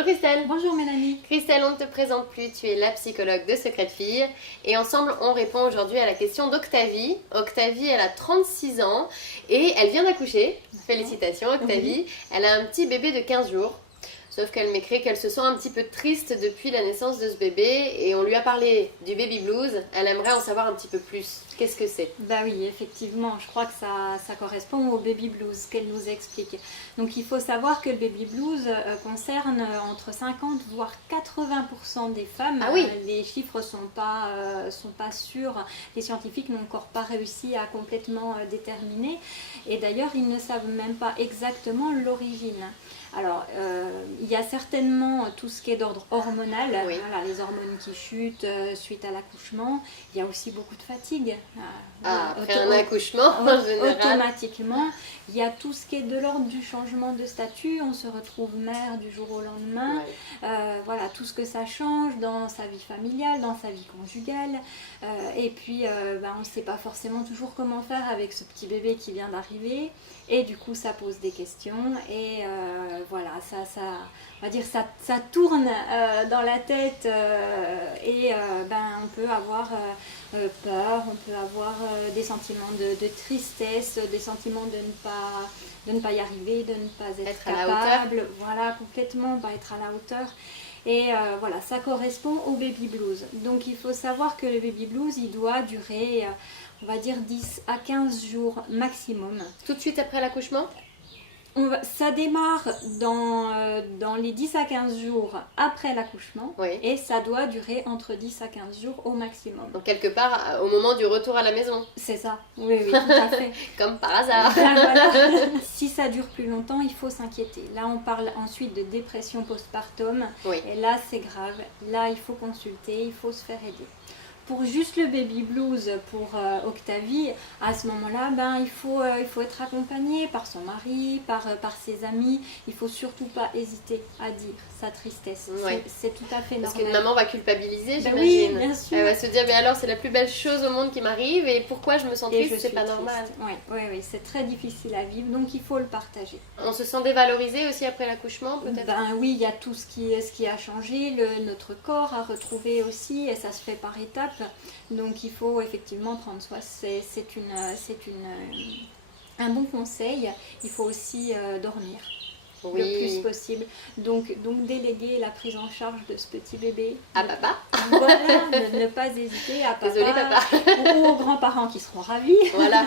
Bonjour Christelle. Bonjour Mélanie. Christelle, on ne te présente plus, tu es la psychologue de Secret Fille et ensemble on répond aujourd'hui à la question d'Octavie. Octavie, elle a 36 ans et elle vient d'accoucher. Félicitations Octavie. Elle a un petit bébé de 15 jours. Sauf qu'elle m'écrit qu'elle se sent un petit peu triste depuis la naissance de ce bébé et on lui a parlé du baby blues. Elle aimerait en savoir un petit peu plus. Qu'est-ce que c'est? Bah oui, effectivement, je crois que ça correspond au baby blues qu'elle nous explique. Donc il faut savoir que le baby blues concerne entre 50 voire 80% des femmes. Ah oui. Les chiffres sont pas sûrs. Les scientifiques n'ont encore pas réussi à complètement déterminer. Et d'ailleurs, ils ne savent même pas exactement l'origine. Alors, il y a certainement tout ce qui est d'ordre hormonal, Oui. voilà, les hormones qui chutent suite à l'accouchement. Il y a aussi beaucoup de fatigue. Après un accouchement en général. Automatiquement, il y a tout ce qui est de l'ordre du changement de statut. On se retrouve mère du jour au lendemain. Ouais. Voilà, tout ce que ça change dans sa vie familiale, dans sa vie conjugale. Et puis, on ne sait pas forcément toujours comment faire avec ce petit bébé qui vient d'arriver. Et du coup, ça pose des questions. Et voilà, on va dire ça tourne dans la tête. On peut avoir peur, on peut avoir des sentiments de tristesse, des sentiments de ne pas y arriver, de ne pas être à la capable. Voilà, complètement, pas être à la hauteur. Et voilà, ça correspond au baby blues. Donc il faut savoir que le baby blues, il doit durer, on va dire 10 à 15 jours maximum. Tout de suite après l'accouchement? Ça démarre dans les 10 à 15 jours après l'accouchement, Oui. et ça doit durer entre 10 à 15 jours au maximum. Donc quelque part au moment du retour à la maison. C'est ça, oui, tout à fait. Comme par hasard. Voilà. Si ça dure plus longtemps, il faut s'inquiéter. Là, on parle ensuite de dépression postpartum, Oui. et là, c'est grave. Là, il faut consulter, il faut se faire aider. Pour juste le baby blues pour Octavie, à ce moment-là, il faut être accompagné par son mari, par ses amis. Il ne faut surtout pas hésiter à dire sa tristesse. Oui. C'est tout à fait normal. Parce qu'une maman va culpabiliser, Ben j'imagine. oui, bien sûr. Elle va se dire, mais alors c'est la plus belle chose au monde qui m'arrive et pourquoi je me sens Et triste, je c'est suis pas triste. normal. Oui, c'est très difficile à vivre, donc il faut le partager. On se sent dévalorisé aussi après l'accouchement, peut-être? Oui, il y a tout ce qui a changé, notre corps a retrouvé aussi, et ça se fait par étapes. Donc il faut effectivement prendre soin. C'est un bon conseil. Il faut aussi dormir Oui. le plus possible. Donc déléguer la prise en charge de ce petit bébé. À papa. Voilà, ne pas hésiter à papa, Désolée, papa. ou aux grands-parents qui seront ravis. Voilà.